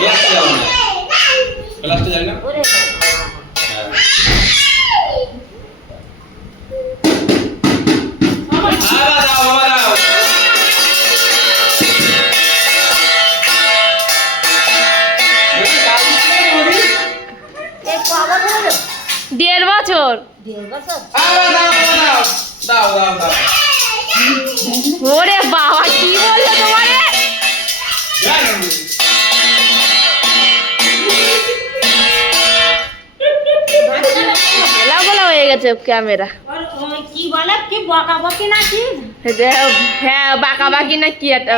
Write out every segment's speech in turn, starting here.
ক্লাসটা যাও না, ক্লাসটা যাই না। দেড় বছর। ওরে বাবা কি বললো তোমারে? বলা হয়ে গেছে ক্যামেরা। কি বলে কি বকাবকি নাকি? হ্যাঁ বাঁকাবাকি না কি একটা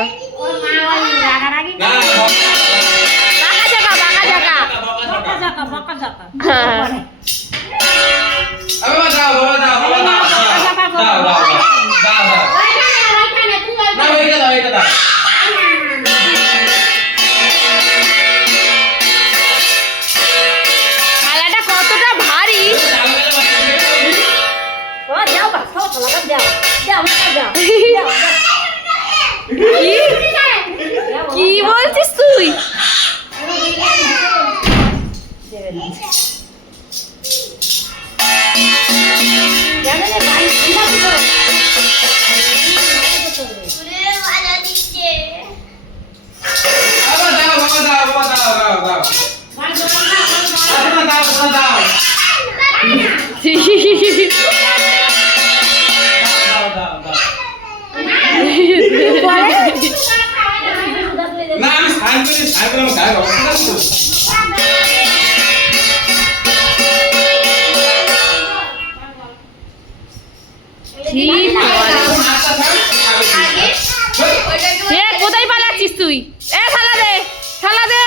থালাটা কতটা ভারী। কি বলছিস তুই? না আমি সাইন করে আমার গায়ে অবস্থা তো কোথায় পালাচ্ছিস তুই? এ থালা দে, থালা দে,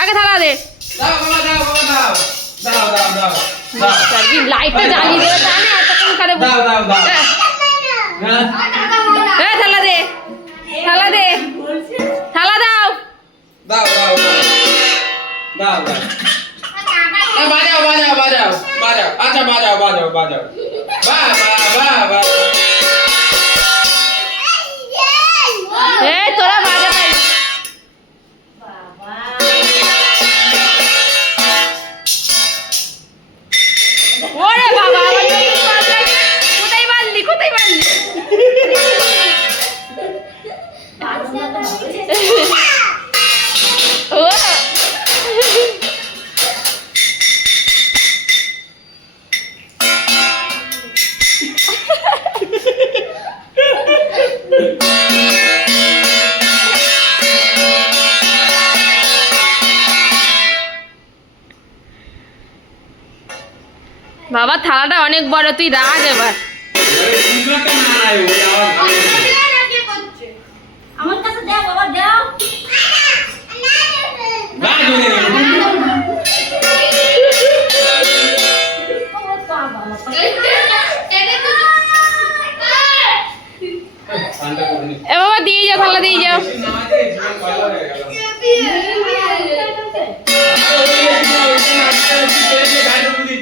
আগে থালা দে। লাইটটা জ্বালিয়ে দেবে জানে এতক্ষণ করে। এ থালা দে, থালা দে, থালা দাও। বাজাও বাজাও বাজাও বাজাও আচ্ছা বাজাও বাজাও বাজাও বাহ বাহ বাহ বাহ এই তোরা বাজাতে ওরে বাবা আমার কোথায় মারলি কোথায় মারলি? ও বাবা থালাটা অনেক বড়, তুই রাখ এবার। আমার কাছে দাও বাবা দাও। এ বাবা দিয়ে যাও, থালা দিয়ে যাও।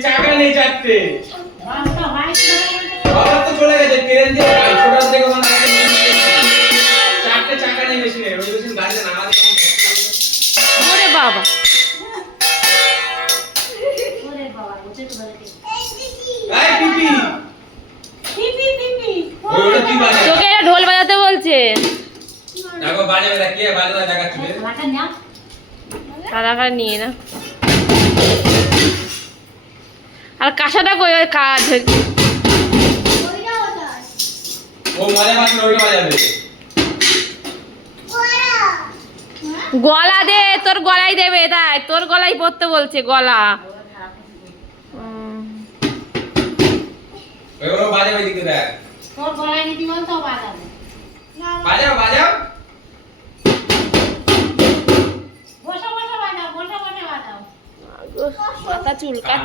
চাকা নেই চারটে বাবা তো চলে গেছে ট্রেন দিয়ে ছোটার থেকে চারটে চাকা নেই মেশিনে ওই মেশিন গাড়িতে নামাতে ওরে বাবা ওরে বাবা ওতে তো বলে এই পিপি পিপি পিপি ওটা কি বাজে তোকে এটা ঢোল বাজাতে বলছে। দেখো বাজাবে না কে বাজাতে দেখাচ্ছি লাটা নাও। থালাটা নিয়ে না। আর কাঁসাটা কই? ওই কাজ ও মজা মাত্র ওইটা বাজাবে গলা দে, তোর গলায় দেবে তাই তোর গলায় পড়তে বলছে গলা। ওইগুলো বাজাবে দিকে দেখ তোর গলায় নিতে বল তো বাজাবে। বাজাও বাজাও বসা বসা বাজাও বসা বসা বাজাও। মাথা চুলকা।